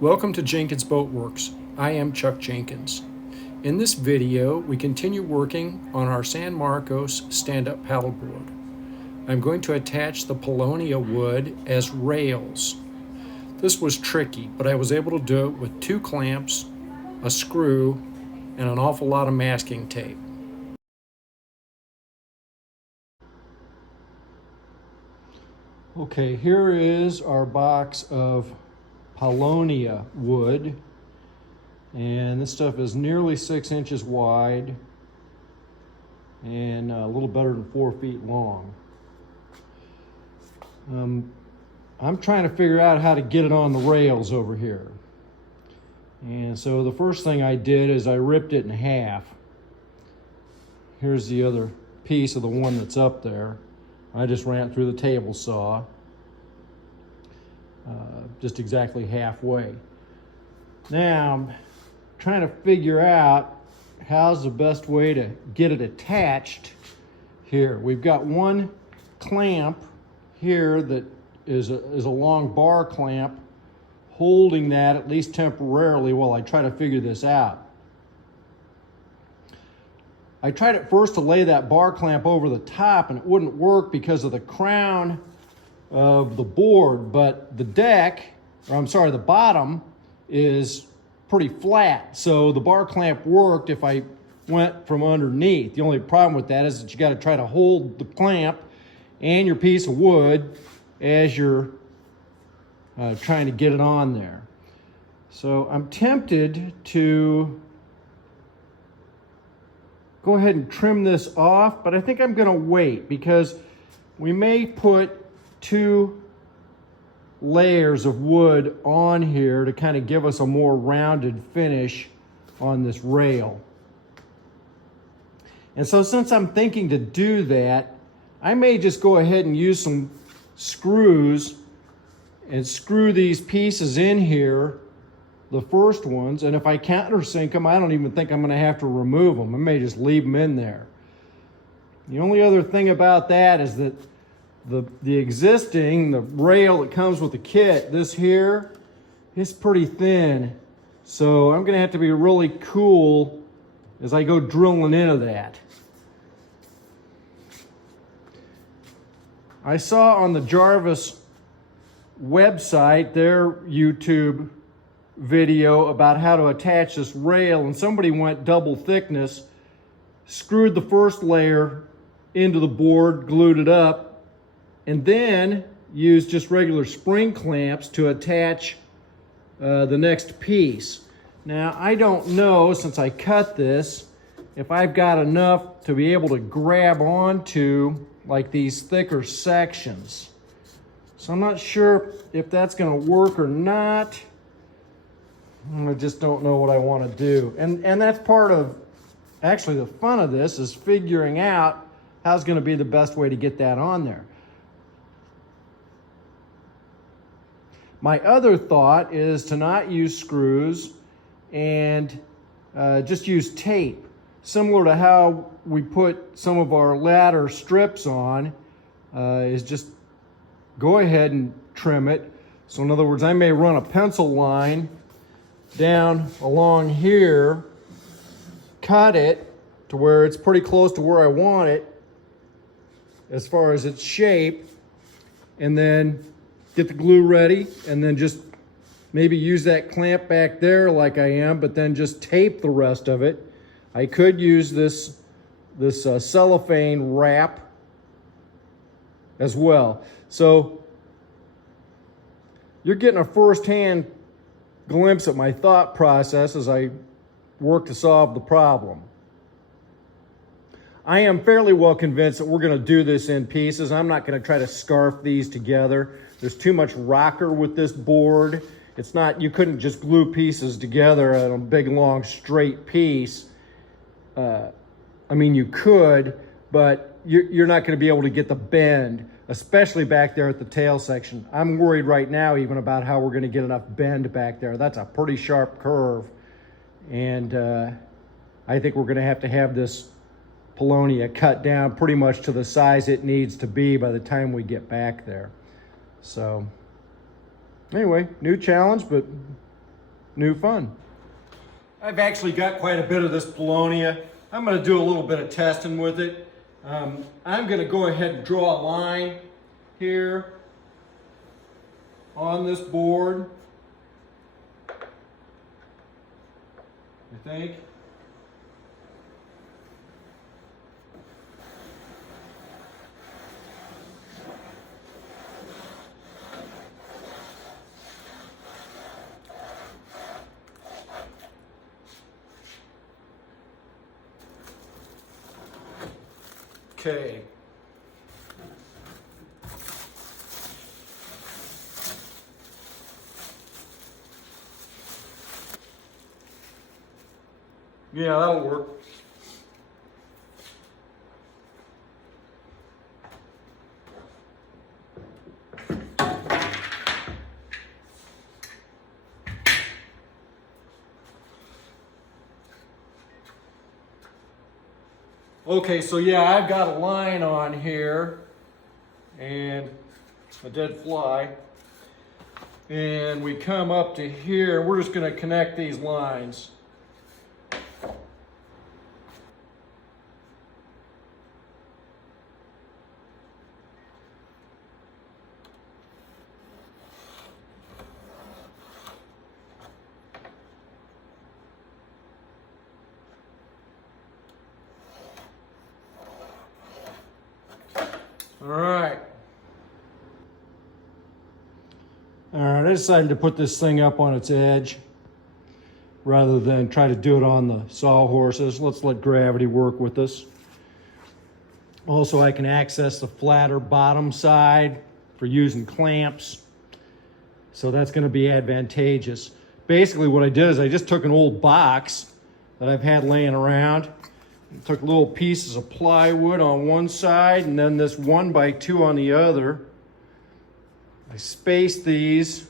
Welcome to Jenkins Boat Works. I am Chuck Jenkins. In this video, we continue working on our San Marcos stand-up paddleboard. I'm going to attach the Paulownia wood as rails. This was tricky, but I was able to do it with 2 clamps, a screw, and an awful lot of masking tape. Okay, here is our box of Paulownia wood, and this stuff is nearly 6 inches wide and a little better than 4 feet long. I'm trying to figure out how to get it on the rails over here, and so the first thing I did is I ripped it in half. Here's the other piece of the one that's up there. I just ran it through the table saw, just exactly halfway. Now I'm trying to figure out how's the best way to get it attached here. We've got one clamp here that is a long bar clamp holding that, at least temporarily, while I try to figure this out. I tried at first to lay that bar clamp over the top and it wouldn't work because of the crown of the board, but the the bottom is pretty flat, so the bar clamp worked if I went from underneath. The only problem with that is that you got to try to hold the clamp and your piece of wood as you're trying to get it on there. So I'm tempted to go ahead and trim this off, but I think I'm going to wait because we may put 2 layers of wood on here to kind of give us a more rounded finish on this rail. And so since I'm thinking to do that, I may just go ahead and use some screws and screw these pieces in here, the first ones, and if I countersink them, I don't even think I'm going to have to remove them. I may just leave them in there. The only other thing about that is that the rail that comes with the kit, this here, is pretty thin. So I'm going to have to be really cool as I go drilling into that. I saw on the Jarvis website their YouTube video about how to attach this rail, and somebody went double thickness, screwed the first layer into the board, glued it up, and then used just regular spring clamps to attach the next piece. Now I don't know, since I cut this, if I've got enough to be able to grab onto like these thicker sections. So I'm not sure if that's going to work or not. I just don't know what I want to do. And that's part of, actually, the fun of this is figuring out how's going to be the best way to get that on there. My other thought is to not use screws and just use tape, similar to how we put some of our ladder strips on, is just go ahead and trim it. So in other words, I may run a pencil line down along here, cut it to where it's pretty close to where I want it as far as its shape, and then get the glue ready, and then just maybe use that clamp back there like I am, but then just tape the rest of it. I could use this cellophane wrap as well. So you're getting a first-hand glimpse at my thought process as I work to solve the problem. I am fairly well convinced that we're going to do this in pieces. I'm not going to try to scarf these together. There's too much rocker with this board. It's not, you couldn't just glue pieces together on a big long straight piece. I mean, you could, but you're not going to be able to get the bend, especially back there at the tail section. I'm worried right now even about how we're going to get enough bend back there. That's a pretty sharp curve, and I think we're going to have this Paulownia cut down pretty much to the size it needs to be by the time we get back there. So anyway, new challenge, but new fun. I've actually got quite a bit of this Paulownia. I'm going to do a little bit of testing with it. I'm going to go ahead and draw a line here on this board, I think. Okay. Yeah, that'll work. Okay, so yeah, I've got a line on here and a dead fly. And we come up to here, we're just going to connect these lines. All right, I decided to put this thing up on its edge rather than try to do it on the sawhorses. Let's let gravity work with us. Also, I can access the flatter bottom side for using clamps. So that's going to be advantageous. Basically what I did is I just took an old box that I've had laying around, took little pieces of plywood on one side and then this 1x2 on the other. I spaced these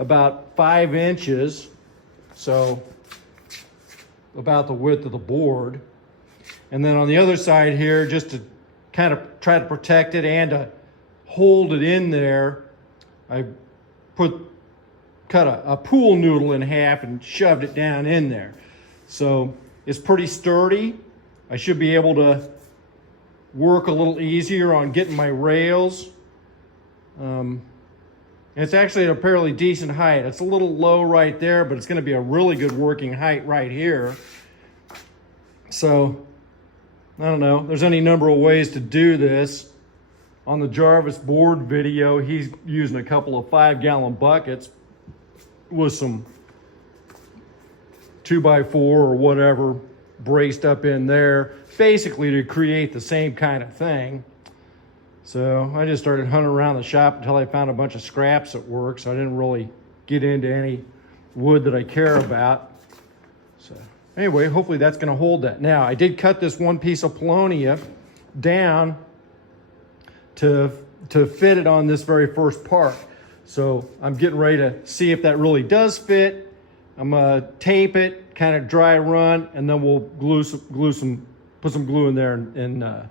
about 5 inches, so about the width of the board. And then on the other side here, just to kind of try to protect it and to hold it in there, I cut a pool noodle in half and shoved it down in there. So it's pretty sturdy. I should be able to work a little easier on getting my rails. It's actually at a fairly decent height. It's a little low right there, but it's going to be a really good working height right here. So, I don't know. There's any number of ways to do this. On the Jarvis board video, he's using a couple of 5-gallon buckets with some 2x4 or whatever braced up in there, basically to create the same kind of thing. So I just started hunting around the shop until I found a bunch of scraps at work, so I didn't really get into any wood that I care about. So anyway, hopefully that's going to hold that. Now, I did cut this one piece of Paulownia down to fit it on this very first part. So I'm getting ready to see if that really does fit. I'm going to tape it, kind of dry run, and then we'll put some glue in there and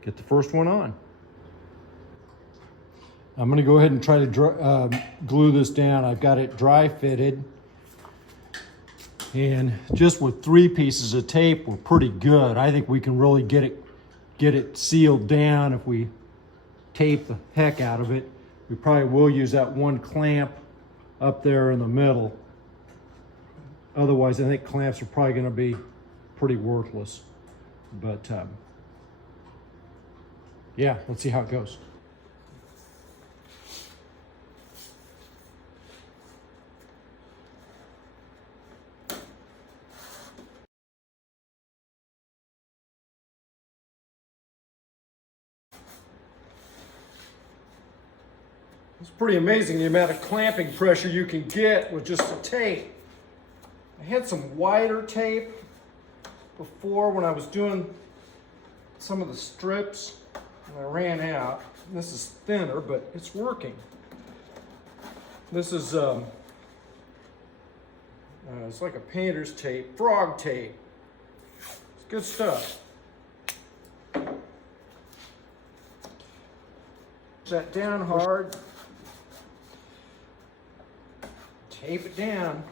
get the first one on. I'm going to go ahead and try to glue this down. I've got it dry fitted, and just with 3 pieces of tape, we're pretty good. I think we can really get it sealed down if we tape the heck out of it. We probably will use that one clamp up there in the middle. Otherwise, I think clamps are probably going to be pretty worthless. But yeah, let's see how it goes. It's pretty amazing the amount of clamping pressure you can get with just the tape. I had some wider tape before when I was doing some of the strips, and I ran out. This is thinner, but it's working. This is it's like a painter's tape, frog tape. It's good stuff. Push that down hard. tape it down.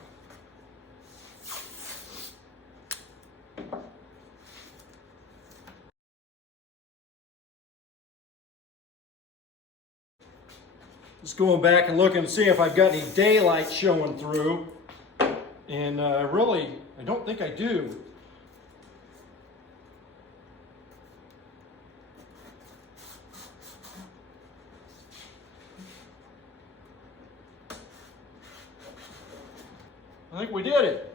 Just going back and looking to see if I've got any daylight showing through. And really, I don't think I do. I think we did it.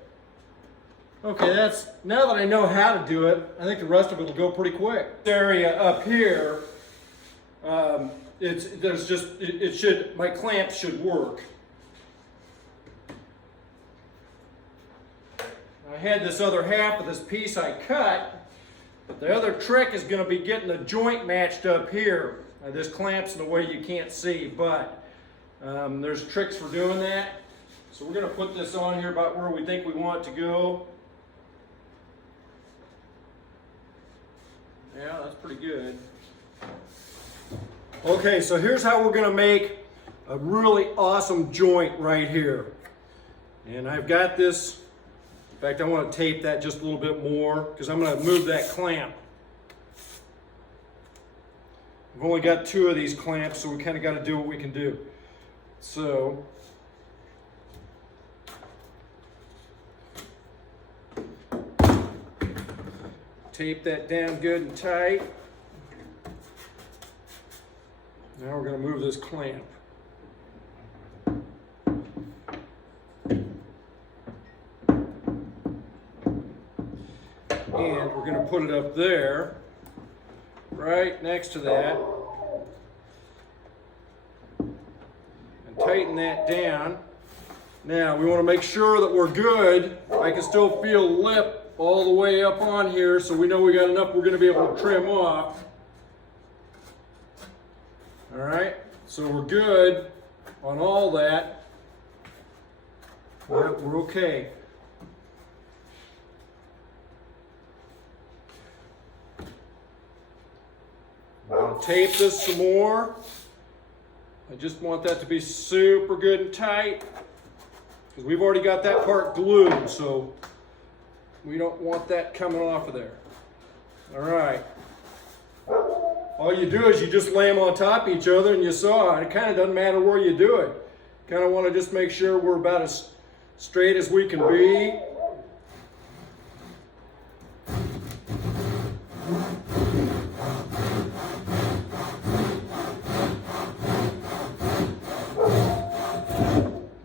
Okay, now that I know how to do it, I think the rest of it will go pretty quick. This area up here, my clamp should work. I had this other half of this piece I cut, but the other trick is going to be getting the joint matched up here. This clamp's in a way you can't see, but there's tricks for doing that. So we're going to put this on here about where we think we want it to go. Yeah, that's pretty good. Okay, so here's how we're going to make a really awesome joint right here. And I've got this, in fact I want to tape that just a little bit more because I'm going to move that clamp. I've only got 2 of these clamps, so we kind of got to do what we can do. So tape that down good and tight. Now we're going to move this clamp. And we're going to put it up there, right next to that. And tighten that down. Now we want to make sure that we're good. I can still feel the lip all the way up on here, so we know we got enough we're going to be able to trim off. All right, so we're good on all that. Yep, we're okay. I'm going to tape this some more. I just want that to be super good and tight because we've already got that part glued, so we don't want that coming off of there. All right. All you do is you just lay them on top of each other and you saw it. It kind of doesn't matter where you do it. Kind of want to just make sure we're about as straight as we can be.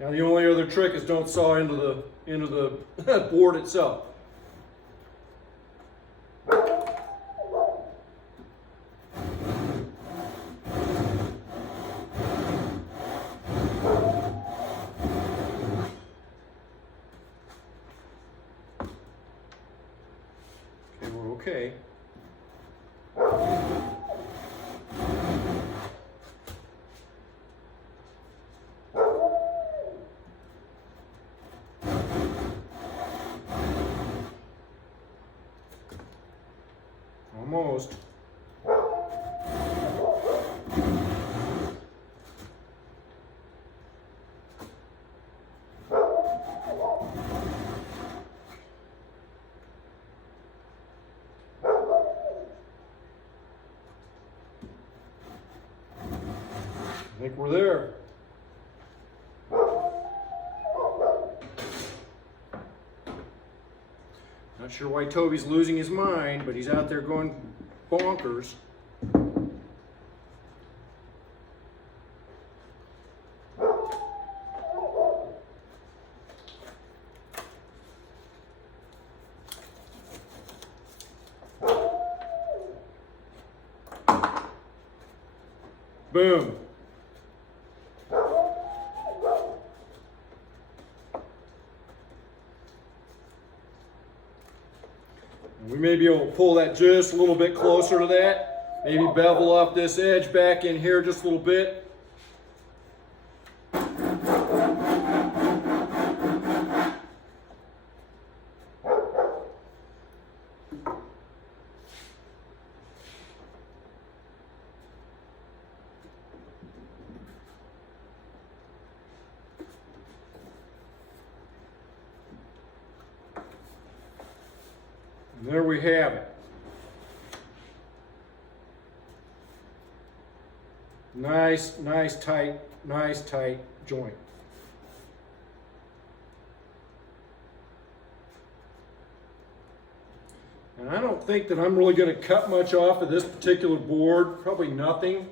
Now the only other trick is don't saw into the board itself. Okay. Almost. I think we're there. Not sure why Toby's losing his mind, but he's out there going bonkers. Boom. We may be able to pull that just a little bit closer to that. Maybe bevel off this edge back in here just a little bit. And there we have it. Nice tight joint. And I don't think that I'm really going to cut much off of this particular board, probably nothing.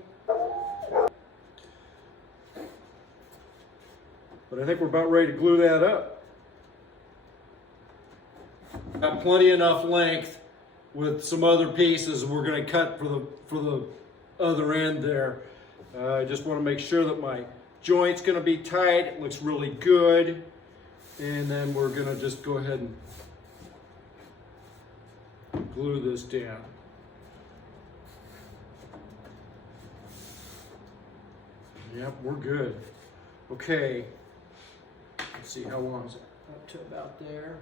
But I think we're about ready to glue that up. Got plenty enough length with some other pieces we're going to cut for the other end there. I just want to make sure that my joint's going to be tight. It looks really good. And then we're going to just go ahead and glue this down. Yep, we're good. Okay. Let's see, how long is it? Up to about there.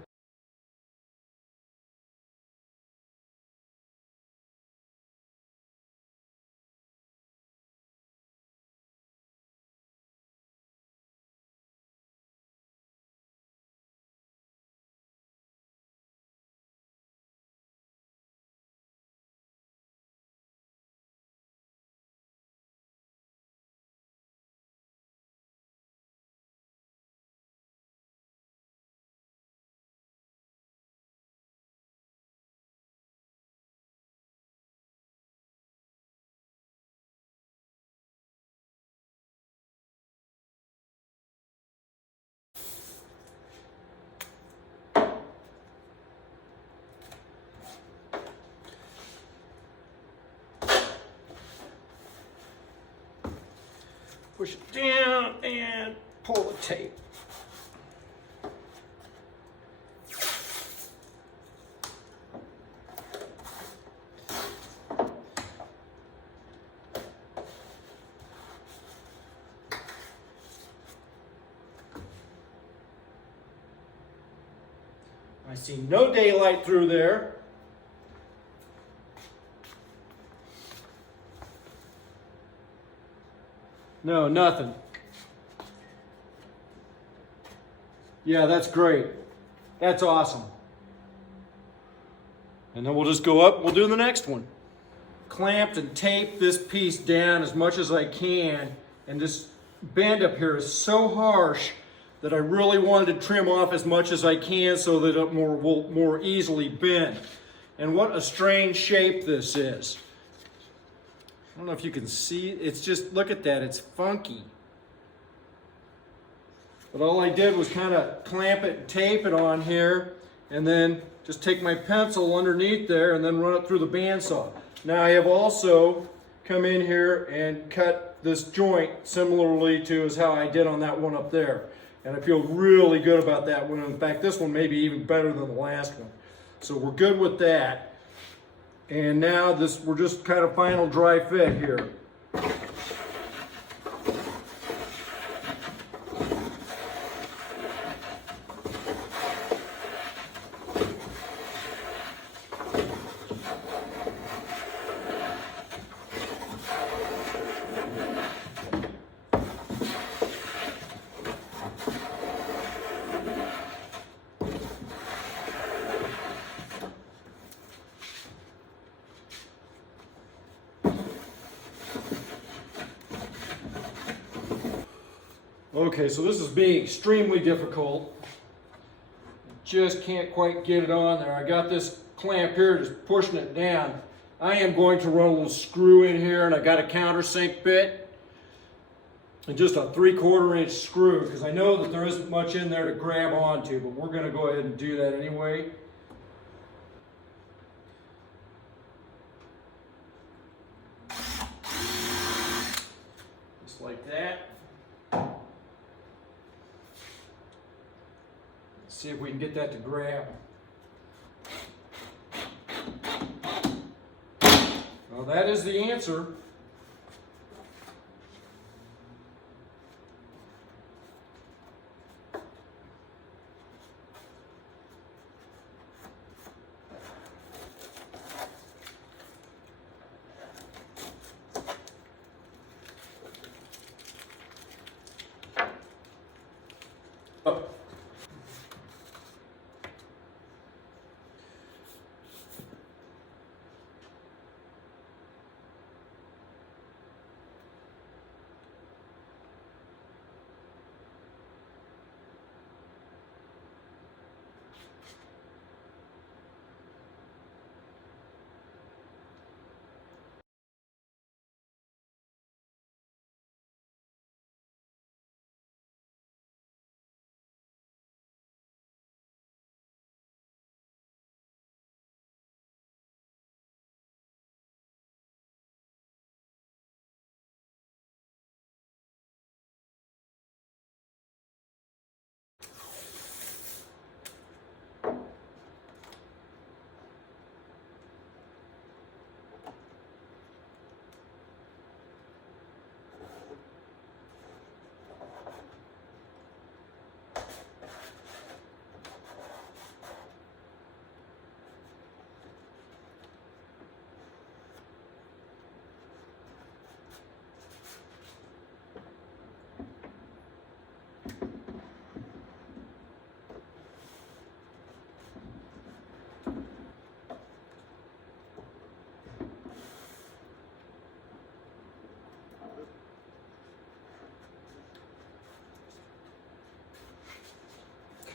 Push it down and pull the tape. I see no daylight through there. No, nothing. Yeah, that's great. That's awesome. And then we'll just go up, we'll do the next one. Clamped and taped this piece down as much as I can, and this bend up here is so harsh that I really wanted to trim off as much as I can so that it will more easily bend. And what a strange shape this is. I don't know if you can see, it's just, look at that, it's funky. But all I did was kind of clamp it and tape it on here, and then just take my pencil underneath there and then run it through the bandsaw. Now I have also come in here and cut this joint similarly to as how I did on that one up there. And I feel really good about that one. In fact, this one may be even better than the last one. So we're good with that. And now we're just kind of final dry fit here. Okay, so this is being extremely difficult. Just can't quite get it on there. I got this clamp here just pushing it down. I am going to run a little screw in here, and I got a countersink bit and just a 3/4 inch screw because I know that there isn't much in there to grab onto, but we're going to go ahead and do that anyway. Just like that. See if we can get that to grab. Well, that is the answer.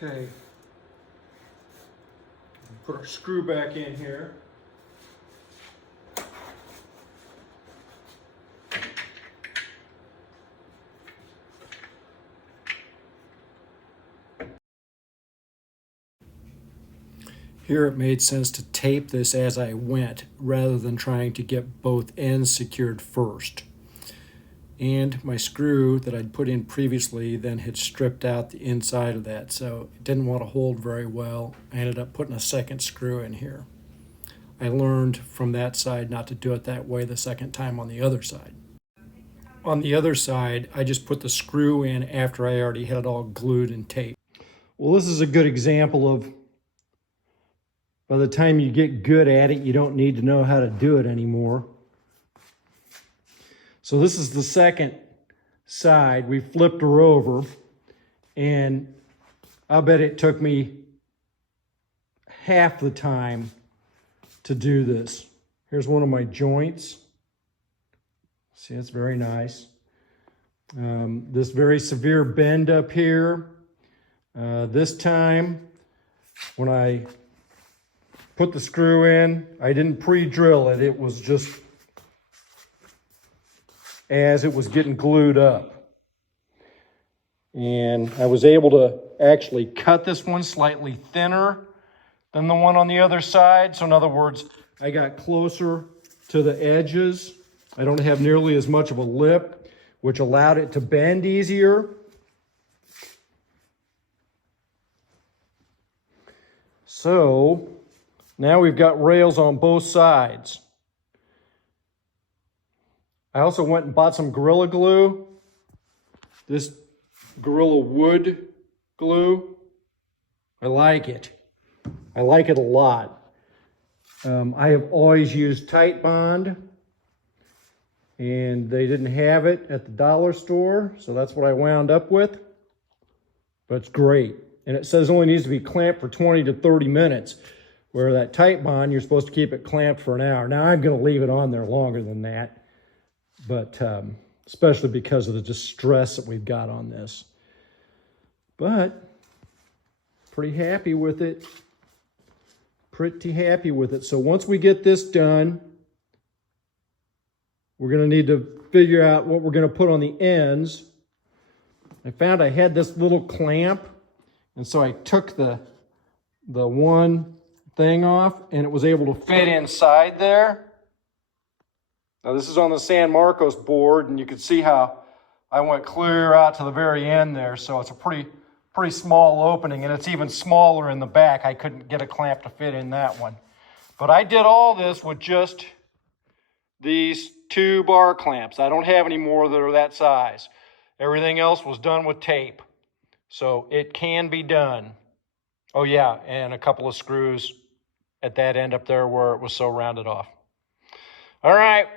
Okay. Put our screw back in here. Here it made sense to tape this as I went rather than trying to get both ends secured first. And my screw that I'd put in previously then had stripped out the inside of that, so it didn't want to hold very well. I ended up putting a second screw in here. I learned from that side not to do it that way the second time on the other side. On the other side, I just put the screw in after I already had it all glued and taped. Well, this is a good example of by the time you get good at it, you don't need to know how to do it anymore. So this is the second side. We flipped her over, and I'll bet it took me half the time to do this. Here's one of my joints. See, it's very nice. This very severe bend up here. This time, when I put the screw in, I didn't pre-drill it. It was just as it was getting glued up. And I was able to actually cut this one slightly thinner than the one on the other side. So in other words, I got closer to the edges. I don't have nearly as much of a lip, which allowed it to bend easier. So now we've got rails on both sides. I also went and bought some Gorilla Glue. This Gorilla Wood glue. I like it. I like it a lot. I have always used Tight Bond, and they didn't have it at the dollar store, so that's what I wound up with. But it's great. And it says it only needs to be clamped for 20 to 30 minutes, where that Tight Bond, you're supposed to keep it clamped for an hour. Now, I'm going to leave it on there longer than that, but especially because of the distress that we've got on this. But pretty happy with it. Pretty happy with it. So once we get this done, we're going to need to figure out what we're going to put on the ends. I found I had this little clamp, and so I took the one thing off, and it was able to fit inside there. Now this is on the San Marcos board, and you can see how I went clear out to the very end there, so it's a pretty small opening, and it's even smaller in the back. I couldn't get a clamp to fit in that one. But I did all this with just these 2 bar clamps. I don't have any more that are that size. Everything else was done with tape. So it can be done. Oh yeah, and a couple of screws at that end up there where it was so rounded off. All right.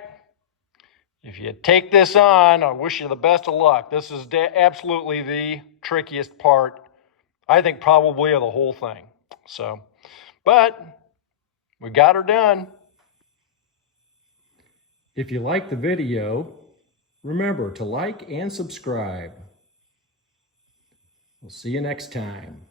If you take this on, I wish you the best of luck. This is absolutely the trickiest part, I think probably of the whole thing. So, but we got her done. If you like the video, remember to like and subscribe. We'll see you next time.